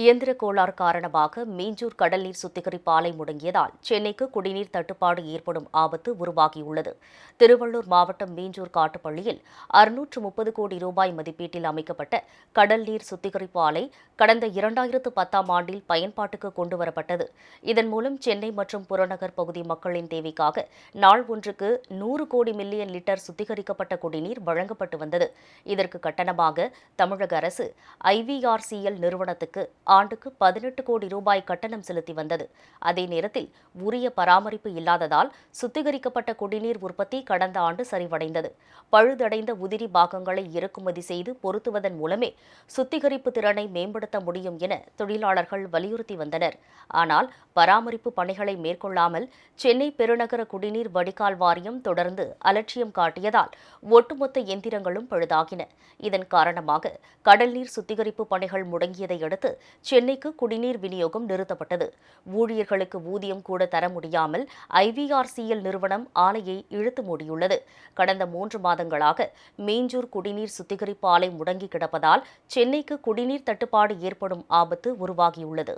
இயந்திர கோளாறு காரணமாக மீஞ்சூர் கடல்நீர் சுத்திகரிப்பு ஆலை முடங்கியதால் சென்னைக்கு குடிநீர் தட்டுப்பாடு ஏற்படும் ஆபத்து உருவாகியுள்ளது. திருவள்ளூர் மாவட்டம் மீஞ்சூர் காட்டுப்பள்ளியில் 630 கோடி ரூபாய் மதிப்பீட்டில் அமைக்கப்பட்ட கடல்நீர் சுத்திகரிப்பு ஆலை கடந்த 2010ஆம் ஆண்டில் பயன்பாட்டுக்கு கொண்டுவரப்பட்டது. இதன் மூலம் சென்னை மற்றும் புறநகர் பகுதி மக்களின் தேவைக்காக நாள் ஒன்றுக்கு 100 கோடி மில்லியன் லிட்டர் சுத்திகரிக்கப்பட்ட குடிநீர் வழங்கப்பட்டு வந்தது. இதற்கு கட்டணமாக தமிழக அரசு IVRCL நிறுவனத்துக்கு ஆண்டுக்கு 18 கோடி ரூபாய் கட்டணம் செலுத்தி வந்தது. அதே நேரத்தில் உரிய பராமரிப்பு இல்லாததால் சுத்திகரிக்கப்பட்ட குடிநீர் உற்பத்தி கடந்த ஆண்டு சரிவடைந்தது. பழுதடைந்த உதிரி பாகங்களை இறக்குமதி செய்து பொருத்துவதன் மூலமே சுத்திகரிப்பு திறனை மேம்படுத்த முடியும் என தொழிலாளர்கள் வலியுறுத்தி வந்தனர். ஆனால் பராமரிப்பு பணிகளை மேற்கொள்ளாமல் சென்னை பெருநகர குடிநீர் வடிகால் வாரியம் தொடர்ந்து அலட்சியம் காட்டியதால் ஒட்டுமொத்த எந்திரங்களும் பழுதாகின. இதன் காரணமாக கடல்நீர் சுத்திகரிப்பு பணிகள் முடங்கியதை அடுத்து சென்னைக்கு குடிநீர் விநியோகம் நிறுத்தப்பட்டது. ஊழியர்களுக்கு ஊதியம் கூட தர முடியாமல் IVRCL நிறுவனம் ஆலையை இழுத்து மூடியுள்ளது. கடந்த 3 மாதங்களாக மீஞ்சூர் குடிநீர் சுத்திகரிப்பு ஆலை முடங்கி கிடப்பதால் சென்னைக்கு குடிநீர் தட்டுப்பாடு ஏற்படும் ஆபத்து உருவாகியுள்ளது.